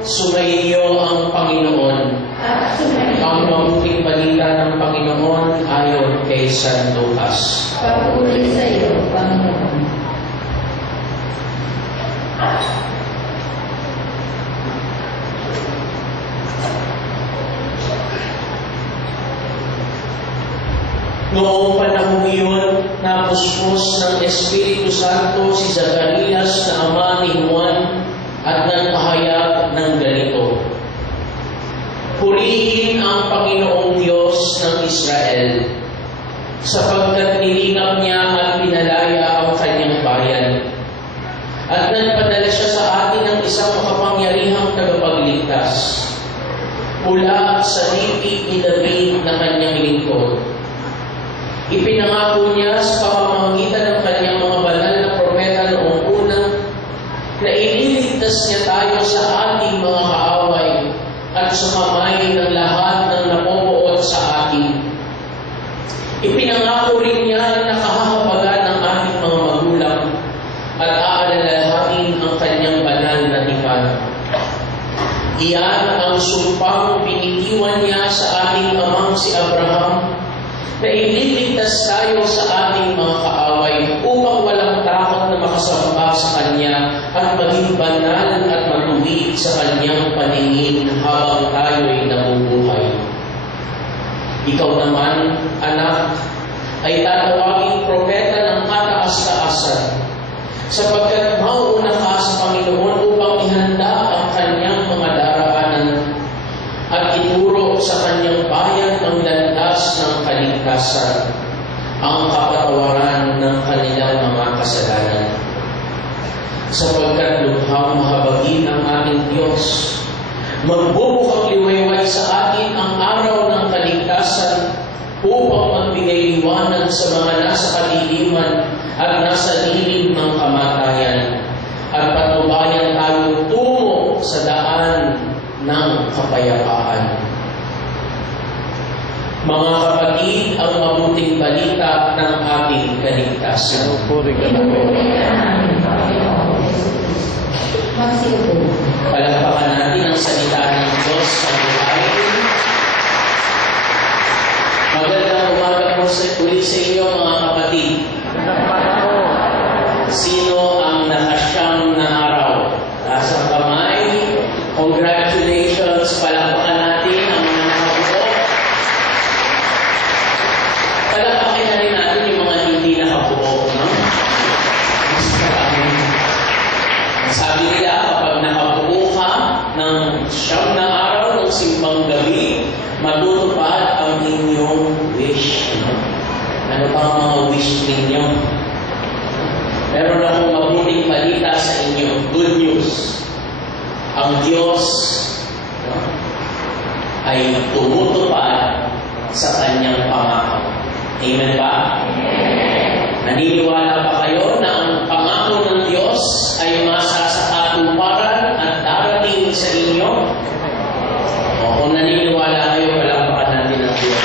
Sumainyo ang Panginoon. Ang mabuting balita ng Panginoon ayon kay San Lucas. Papuri sa iyo, Panginoon. Noong panahon iyon, napuspos ng Espiritu Santo si Zacarias na ama ni Juan at nagpahayag ng ganito: Purihin ang Panginoong Diyos ng Israel, sapagkat nilingap niya at pinalaya ang kanyang bayan. At nagpadala siya sa atin ng isang makapangyarihang tagapagligtas mula sa lipi ni David na kanyang lingkod. Ipinangako niya sa pamamagitan ng kanyang mga banal na propeta noong una na ililigtas niya tayo sa ating mga kaaway at sa kamay ng lahat ng napopoon sa atin. Ipinangako rin niya na kahahabagan ng ating mga magulang at aalalahanin ang kanyang banal na tipan. Iyan ang sumpang binitiwan niya sa ating amang si Abraham na ililigtas tayo sa ating mga kaaway upang walang takot na makasamba sa Kanya at maging banal at matuwid sa Kanyang paningin habang tayo'y nabubuhay. Ikaw naman, anak, ay tatawaging propeta ng kataas-taasan, sapagkat mauuna ka sa Panginoon upang ihanda ang Kanyang mga daraanan at ituro sa Kanyang bayan ang landas ng kaligtasan, ang kapatawaran ng kanilang mga kasalanan. Sapagkat lubhang mahabagin ang ating Diyos, magbubukang liwayway sa atin ang araw ng kaligtasan upang magbigay liwanag sa mga nasa kadiliman at nasa lilim ng kamatayan, at patnubayan tayo tungo sa daan ng kapayapaan. Mga kapatid, ang mabuting balita ng ating kaligtasan. Palakpakan natin ang salita ng Diyos sa buhay. Magandang umaga po ulit sa inyo, mga kapatid. Sino ang nakasyam na araw? Taas ang kamay. Congratulations! Palakpakan natin ang mga nakabuo. Palakpakan na rin natin yung mga hindi nakabuo. No? Sabi nila, kapag nakabuo ka ng siyam na araw ng simbang gabi, matutupad ang inyong wish. Ano pa ang mga wish ninyo? Meron akong mabuting balita sa inyo. Good news. Ang Diyos ay tumutupad sa Kanyang pangako. Amen ba? Naniniwala ba kayo na ang pangako ng Diyos ay masasakatuparan at darating sa inyo? O kung naniniwala kayo, palakpakan natin ang Diyos.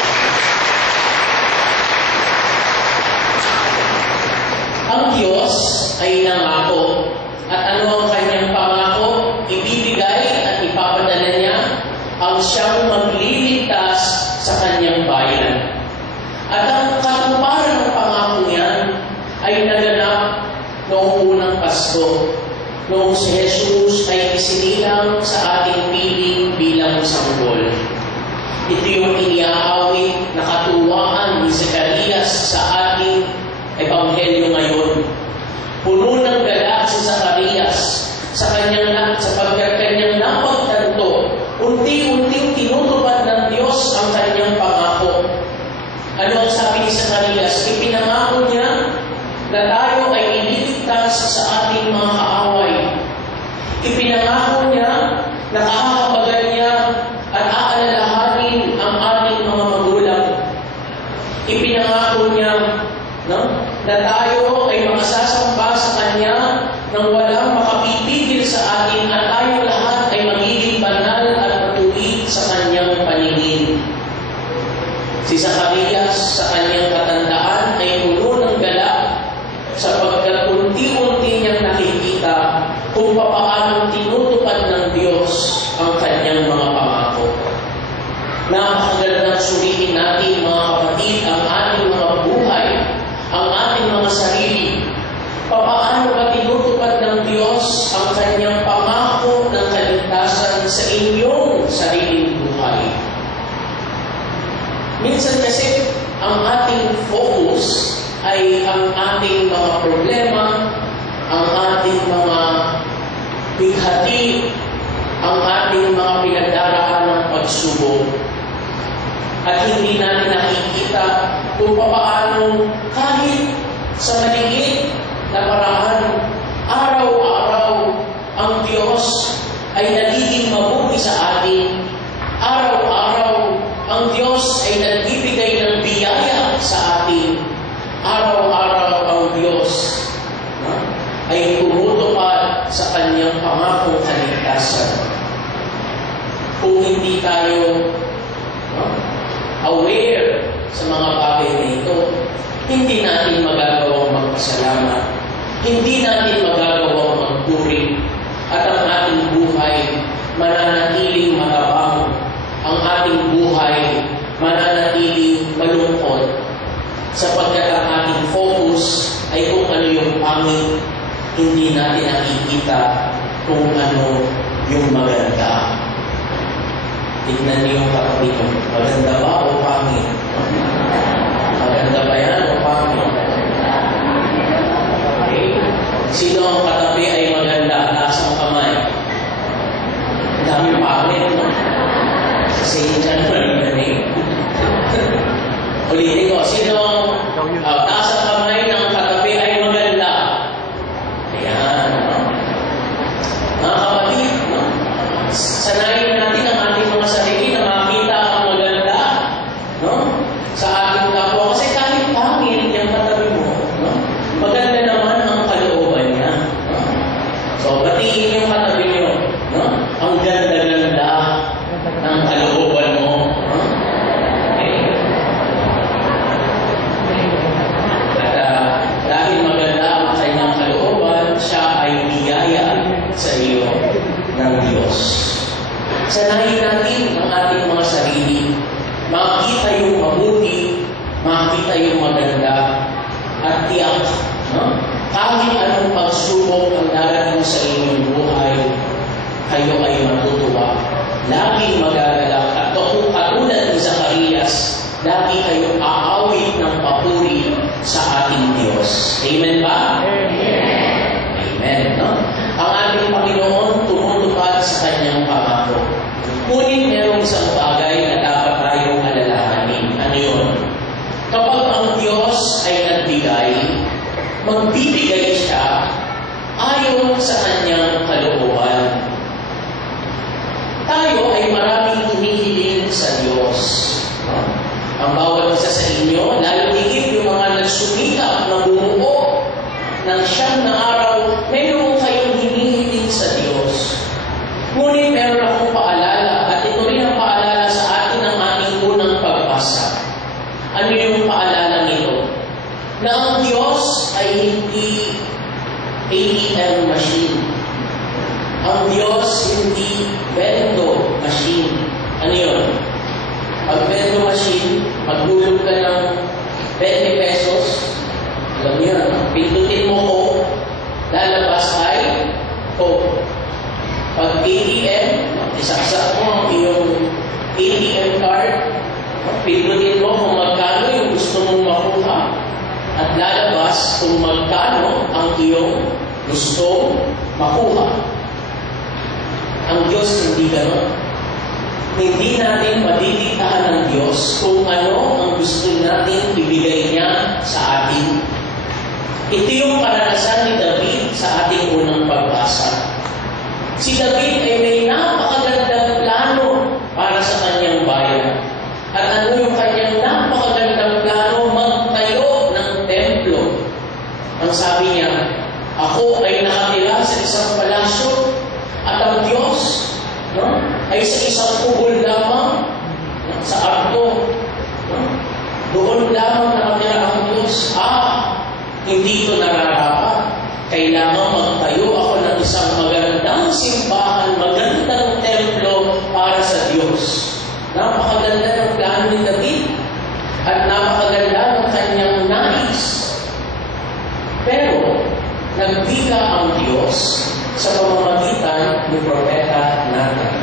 Ang Diyos ay nangako. At ano ang Kanyang pangako? Ibibigay at ipapadala niya ang siyang magliligtas sa Kanyang bayan. At ang katuparan ng pangako niyan ay naganap noong unang Pasko, noong si Jesus ay isinilang sa ating piling bilang sanggol. Ito yung iniaawit na katuwaan ni Zacarias sa ating ebanghelyo ngayon. Puno ng galak si Zacarias sapagkat kanyang napagtanto, unti-unting tinutupad ng Diyos ang kanyang pangako. Ano ang sabi ni Zacarias? Ipinangako niya na tayo ay ililigtas sa ating mga kaaway. Ipinangako niya na kakahabagan niya at aalalahanin ang ating mga magulang. Ipinangako niya na tayo ay makasasamba sa Kanya nang walang makapipigil sa atin at tayo lahat ay magiging banal at matuwid sa Kanyang paningin. Si Zacarias sa kanyang katandaan ay puno ng galak sapagkat unti-unti niyang nakikita kung papaano tinutupad ng Diyos Napakagandang suriin natin, mga kapatid, ang ating mga buhay, ang ating mga sarili. Paano ba tinutupad ng Diyos ang kanyang pangako ng kaligtasan sa inyong sariling buhay? Minsan kasi, ang ating focus ay ang ating mga problema, ang ating mga bighati, ang ating mga pinagdaraan ng pagsubok. At hindi natin nakikita kung paano kahit sa maliit na paraan, araw-araw ang Diyos ay nagiging mabuti sa atin. Araw-araw ang Diyos ay nagbibigay ng biyaya sa atin. Araw-araw ang Diyos ay tumutupad sa kanyang pangakong kaligtasan. Kung hindi tayo aware sa mga bagay na ito, hindi natin magagawang magpasalamat, hindi natin magagawang magpuri, at ang ating buhay mananatiling matabang, ang ating buhay mananatiling malungkot, sapagkat ang ating focus ay kung ano yung pangit, hindi natin nakikita kung ano yung maganda. Tignan niyo yung kapatid mo. Maganda ba o pangit? Maganda ba yan o pangit? Okay. Sino ang katabi ay maganda? Taas ang kamay. Dami pangit, no? Kasi dyan marinig. Ulitin ko. Sino ang taas ang kamay ng katabi ay maganda? Ayan. No? Mga kapatid, no? Sanayin natin ang ating mga sarili na makita ang maganda, no? Sa ating kapwa. Kasi kahit pangit yung katabi mo, no? Maganda naman ang kalooban niya, no? So, batiin yung katabi niyo, no? Ang ganda-ganda ng kalooban mo, no? Okay. At dahil maganda ang kanyang kalooban, siya ay biyaya sa iyo ng Diyos. Sanayin natin ang ating mga sarili, makita yung mabuti, makita yung maganda, at tiyak, no? Kahit anong pagsubok ang darating sa inyong buhay, kayo ay matutuwa. Laging magagalak, at katulad ni Zacarias, lagi kayong aawit ng papuri sa ating Diyos. Amen ba? Amen. Amen, no? Ang ating Panginoon tumutupad sa kanyang pangako. Ngunit mayroong isang bagay na dapat tayong alalahanin. Ano yun? Kapag ang Diyos ay nagbigay, magbibigay siya ayon sa kanyang kalooban. Tayo ay maraming hinihiling sa Diyos. Ang bawat isa sa inyo, lalo higit yung mga nagsumikap na bumuo ng siyam na araw, mayroong kayong hinihiling sa Diyos. Ngunit meron akong paalala, at ito rin ang paalala sa atin ng ating unang pagbasa. Ano yung paalala nito? Na ang Diyos ay hindi ATM machine. Ang Diyos hindi bendo machine. Ano yun? Pag bendo machine, maghulog ka ng 20 pesos, alam niyo, pindutin mo ko, lalabas ay o. Pag ATM, isaksak mo ang iyong ATM card, pindutin mo kung magkano yung gusto mong makuha, at lalabas kung magkano ang iyong gusto makuha. Ang Diyos hindi gano'n. Hindi natin madidiktahan ng Diyos kung ano ang gusto natin ibigay niya sa atin. Ito yung karanasan ni David sa ating unang pagbasa. Si David ay may napakagandang plano para sa kanyang bayan. At ano yung kanyang napakagandang plano? Magtayo ng templo. Ang sabi niya, ako ay nakatira sa isang palasyo at ang Diyos, no, ay sa isang kubol lamang, sa arto. No? Doon lamang nakatira ang Diyos. Hindi ito nararapat. Kailangan magtayo ako ng isang magandang simbahan, magandang Napakaganda ng plano ni David at napakaganda ng kanyang nais. Pero, nagbiga ang Diyos sa pamamagitan ng propeta Nathan.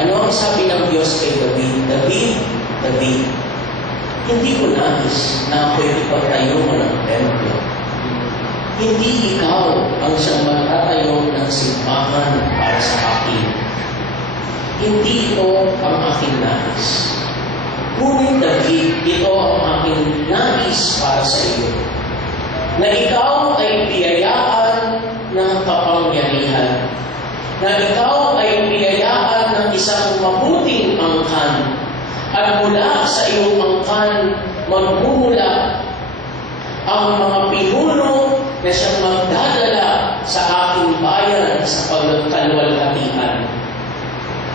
Ano ang sabi ng Diyos kay David? David, David, hindi ko nais na ako'y ipagtayo mo ng templo. Hindi ikaw ang siyang magtatayo ng simbahan para sa akin. Hindi ito ang aking nais. Ngunit David, ito ang aking nais para sa iyo. Na ikaw ay biyayaan ng kapangyarihan. Na ikaw ay biyayaan ng isang mabuting angkan. At mula sa iyong angkan, magmumula ang mga pinuno na siyang magdadala sa aking bayan sa pagkalwalhatian.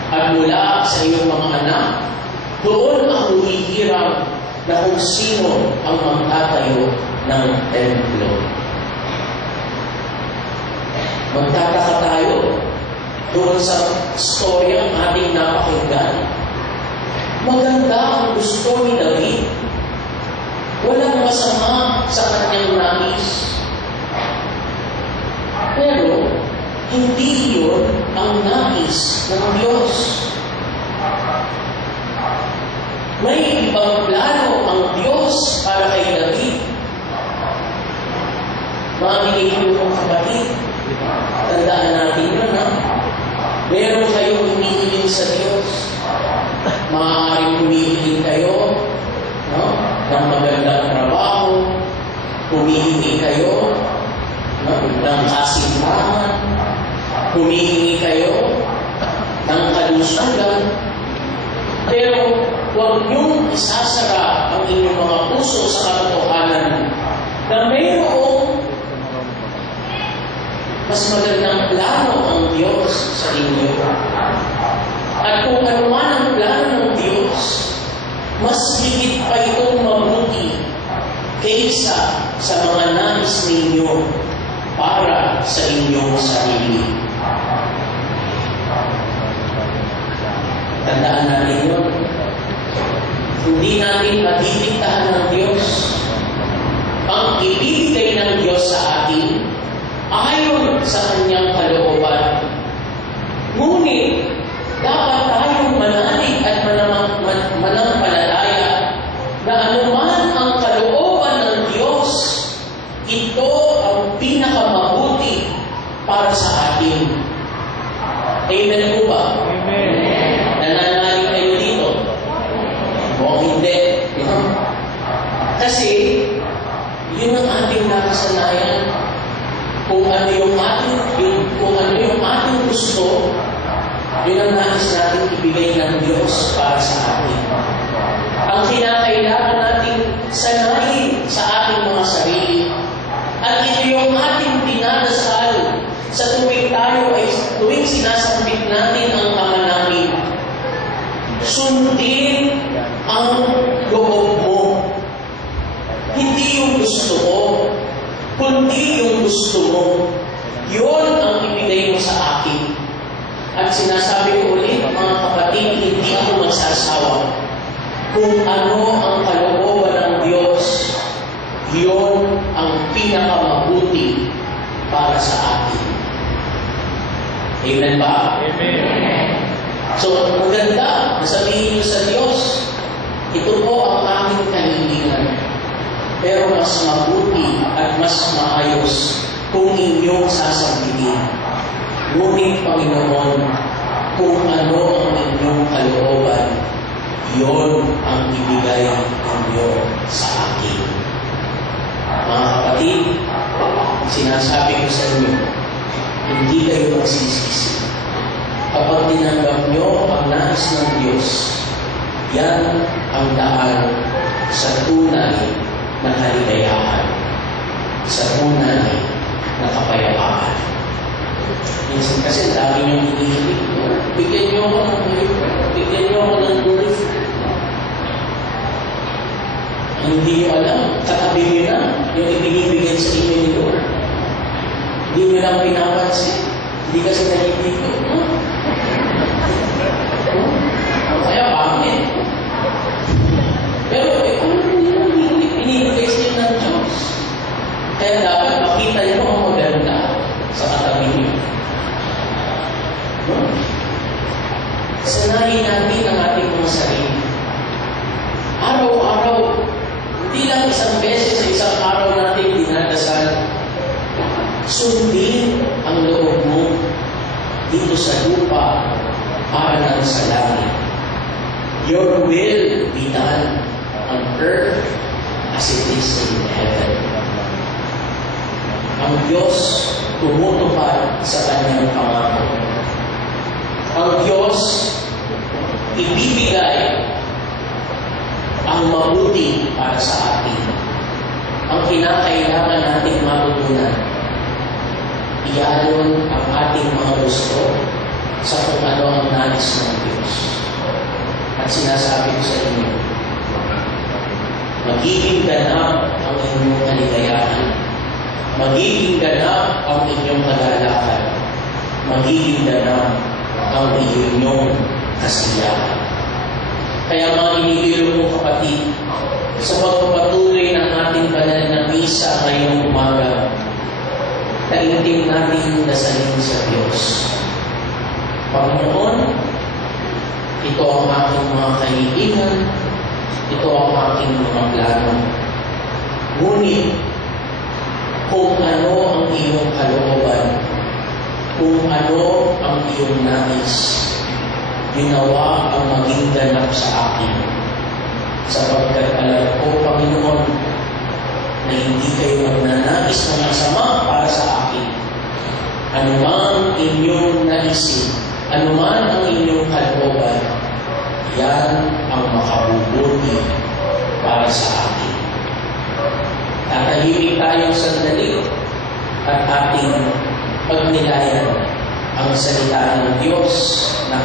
At mula sa iyong mga anak, doon ang hihiram na kung sino ang magtatayo ng templo. Magtataka tayo doon sa storyang ating napakinggan. Maganda ang gusto ni David. Walang masama sa kanyang nais. Pero, hindi yun ang nais ng Diyos. May ibang plano ang Diyos para kay David. Mga nilihim kapatid, tandaan natin yun, ha? Meron kayong humihiling sa Diyos. Maaaring humihiling kayo, no? Ng magandang trabaho, humihingi kayo, no? Ng kasimbahan, humihingi kayo ng kalusugan. Pero huwag niyong isasara ang inyong mga puso sa katotohanan na mayroong mas magandang plano ang Diyos sa inyo. At kung ano man ang plano ng Diyos, mas higit pa itong mabuti kaysa sa mga nais ninyo para sa inyong sarili. Tandaan natin yun. Hindi natin matitiktahan ng Diyos. Ang ibibigay ng Diyos sa atin ayon sa kanyang kalooban. Ngunit, dapat tayong manalig at manampalataya na anuman ang kalooban ng Diyos, ito ang pinakamabuti para sa atin. Amen po ba? Amen. Nananalig kayo dito? O hindi? Kasi, yun ang ating nakasanayan. Kung ano yung ating gusto, yun ang nais natin ibigay ng Diyos para sa atin. Ang kinakailangan natin sanayin sa ating mga sarili. At ito yung ating dinadasal sa tuwing sinasambit natin ang Ama namin. Sundin ang loob mo. Hindi yung gusto ko, kundi yung gusto mo. Yun ang ibigay mo sa akin. At sinasabi ko ulit, mga kapatid, hindi ako magsasawa. Kung ano ang kalooban ng Diyos, yun ang pinakamabuti para sa atin. Amen ba? Amen. So, maganda na sabihin niyo sa Diyos, ito po ang aming kahilingan. Pero mas mabuti at mas maayos kung inyong sasabihin. Ngunit, Panginoon, kung ano ang inyong kalooban, yon ang ibigay ninyo sa akin. Mga kapatid, sinasabi ko sa inyo, hindi kayo magsisisi. Kapag tinanggap nyo ang nais ng Diyos, yan ang daan sa tunay na kaligayahan, sa tunay na kapayapaan. Minsan kasi dami niyong hinihiling. Bigyan niyo ako ng bigyan niyo ako ng grief. Hindi niyo alam, katabi niyo na yung ibigay sa inyo ni Lord. Hindi niyo lang pinapansin. Hindi kasi nalipito. Kaya pangit. No? Sanayin natin ang ating mga sarili. Araw-araw, hindi lang isang beses sa isang araw natin dinadasal. Sundin ang loob mo dito sa lupa para lang sa langit. Your will be done on earth as it is in heaven. Ang Diyos tumutupad sa kanyang pangako. Ang Diyos ibibigay ang mabuti para sa atin. Ang kinakailangan nating matutunan, ialon ang ating mga gusto sa kung ano ang nais ng Diyos. At sinasabi ko sa inyo, magiging ganap ang inyong kaligayahan, magiging ganap ang inyong kagalakan, magiging ganap ang inyong kasiyahan. Kaya mga inibiro mo kapatid, sa pagpapatuloy ng ating banal na misa ngayong umaga, taintim natin dasalin sa Diyos. Panginoon, ito ang aking mga kaibigan, ito ang aking mga plano. Ngunit, kung ano ang iyong kalooban, kung ano ang iyong nais, ginawa ang maging ganap sa akin. Sapagkat alam ko, Panginoon, na hindi kayo magnanais ng masama para sa akin. Anuman inyong naisin, anuman ang inyong kalooban, yan ang makabubuti para sa akin. Tatahimik tayong sandali at ating pagnilayan ang salita ng Diyos na